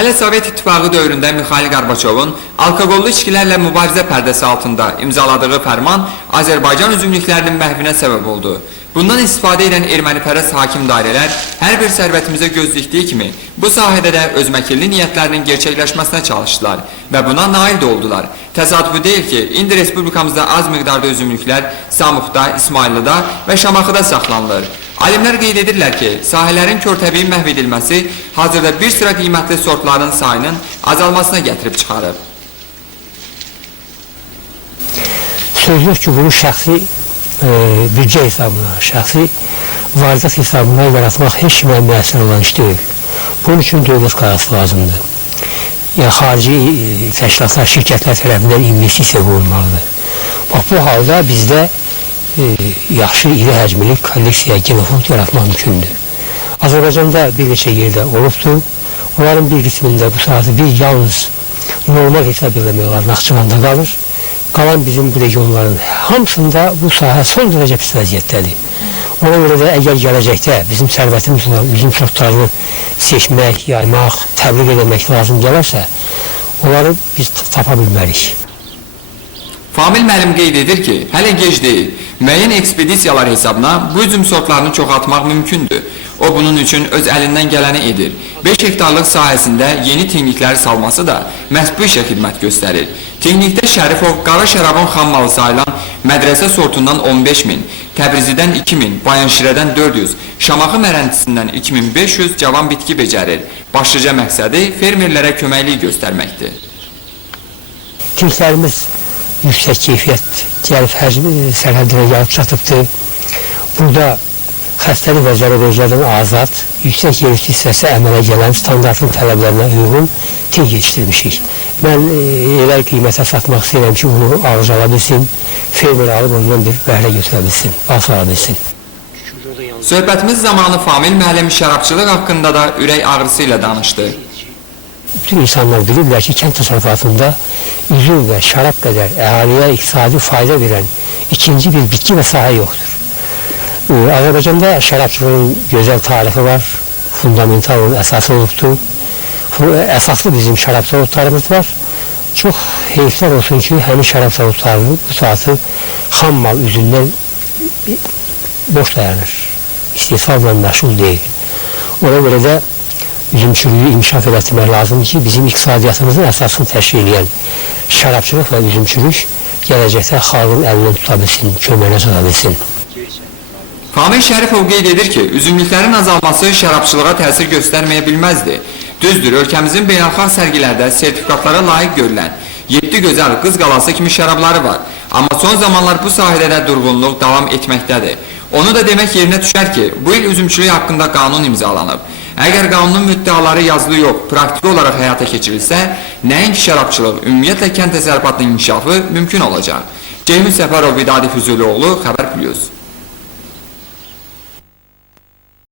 Hələ Sovet İttifaqı dövründə Mixail Qarbaçovun alkoqollu içkilərlə mübarizə pərdəsi altında imzaladığı fərman Azərbaycan üzümlüklərinin məhvinə səbəb oldu. Bundan istifadə edən ermənipərəst hakim dairələr hər bir sərvətimizə göz dikdiyi kimi bu sahədə də özməkilli niyyətlərinin gerçəkləşməsinə çalışdılar və buna nail də oldular. Təsadüfi deyil ki, indi Respublikamızda az miqdarda üzümlüklər Samuqda, İsmayıllıda və Şamaxıda saxlanılır. Alimlər qeyd edirlər ki, sahələrin körtəbii məhv edilməsi hazırda bir sıra qiymətli sortların sayının azalmasına gətirib çıxarıb. Söz yox ki, bunu şəxsi büdcə hesabına, şəxsi varlıq hesabına yaratmaq heç kimə müəssər olan iş deyil. Bunun üçün dövlət qayğısı lazımdır. Yəni, xarici təşkilatlar, şirkətlər tərəfindən investisiya qoyulmalıdır. Bax, bu halda bizdə yaxşı, iri həcmli kolleksiya, genofond yaratmaq mümkündür. Azərbaycanda bir neçə yerdə olubdur. Onların bir qismində bu saatı yalnız normal hesab eləmək olar, Naxçıvanda qalır. Qalan bizim bu regionların hamısında bu sahə son dərəcə pis vəziyyətdədir. Ona görə də əgər gələcəkdə bizim sərvətimiz olan üzüm sortlarını seçmək, yaymaq, təbliğ edilmək lazım gələrsə, onları biz tapa bilmərik. Famil müəllim qeyd edir ki, hələ gec deyil. Müəyyən ekspedisiyalar hesabına bu üzüm sortlarını çoxaltmaq mümkündür. O bunun üçün öz əlindən gələni edir. 5 hektarlıq sahəsində yeni tinniklər salması da məhz bu işə xidmət göstərir. Tinnikdə Şərifov qara şərabın xammalı sayılan mədrəsə sortundan 15.000, Təbrizidən 2.000, Bayanşirədən 400, Şamaxı mərəntisindən 2500 cavan bitki becərir. Başlıca məqsədi fermerlərə köməklik göstərməkdir. Tinniklərimiz yüksək keyfiyyət gəlib sərhədinə gəlib çatıbdır. Burada xəstəlik və zərərvericilərdən azad, yüksək yerüstü hissəsi əmələ gələn standartın tələblərinə uyğun tink yetişdirmişik. Mən elə qiymətə satmaq istəyirəm ki, bunu arzu ala bilsin, fermer alıb ondan bir bəhrə götürə bilsin, bas ala bilsin. Söhbətimiz zamanı Famil müəllim şərabçılıq haqqında da ürək ağrısı ilə danışdı. Bütün insanlar bilirlər ki, kənd təsərrüfatında üzüm və şərab qədər əhaliyə iqtisadi fayda verən ikinci bir bitki və sahə yoxdur. Azərbaycanda şərabçılığın gözəl tarixi var, fundamental onun əsası olubdur. Əsaslı bizim şərab zavodlarımız var. Çox heyflər olsun ki, həmin şərab zavodlarını bu saatı xammal üzündən boş dayanır. İstehsalla məşğul deyil. Ona görə də üzümçülüyü inkişaf etmək lazımdır ki, bizim iqtisadiyyatımızın əsasını təşkil edən şərabçılıq və üzümçülük gələcəkdə xalqın əlindən tuta bilsin, köməyinə çata bilsin. Famil Şərifov qeyd edir ki, üzümlüklərin azalması şərabçılığa təsir göstərməyə bilməzdi. Düzdür, ölkəmizin beynəlxalq sərgilərdə sertifikatlara layiq görülən 7 gözəl Qız qalası kimi şərabları var. Amma son zamanlar bu sahədə də durğunluq davam etməkdədir. Onu da demək yerinə düşər ki, bu il üzümçülük haqqında qanun imzalanıb. Əgər qanunun müddəaları yazılı yox, praktiki olaraq həyata keçirilsə, nəinki şərabçılıq, ümumiyyətlə kənd təsərrüfatının inkişafı mümkün olacaq. Ceyhun Səfərov, Vidadi Füzuloğlu, Xəbər Plus.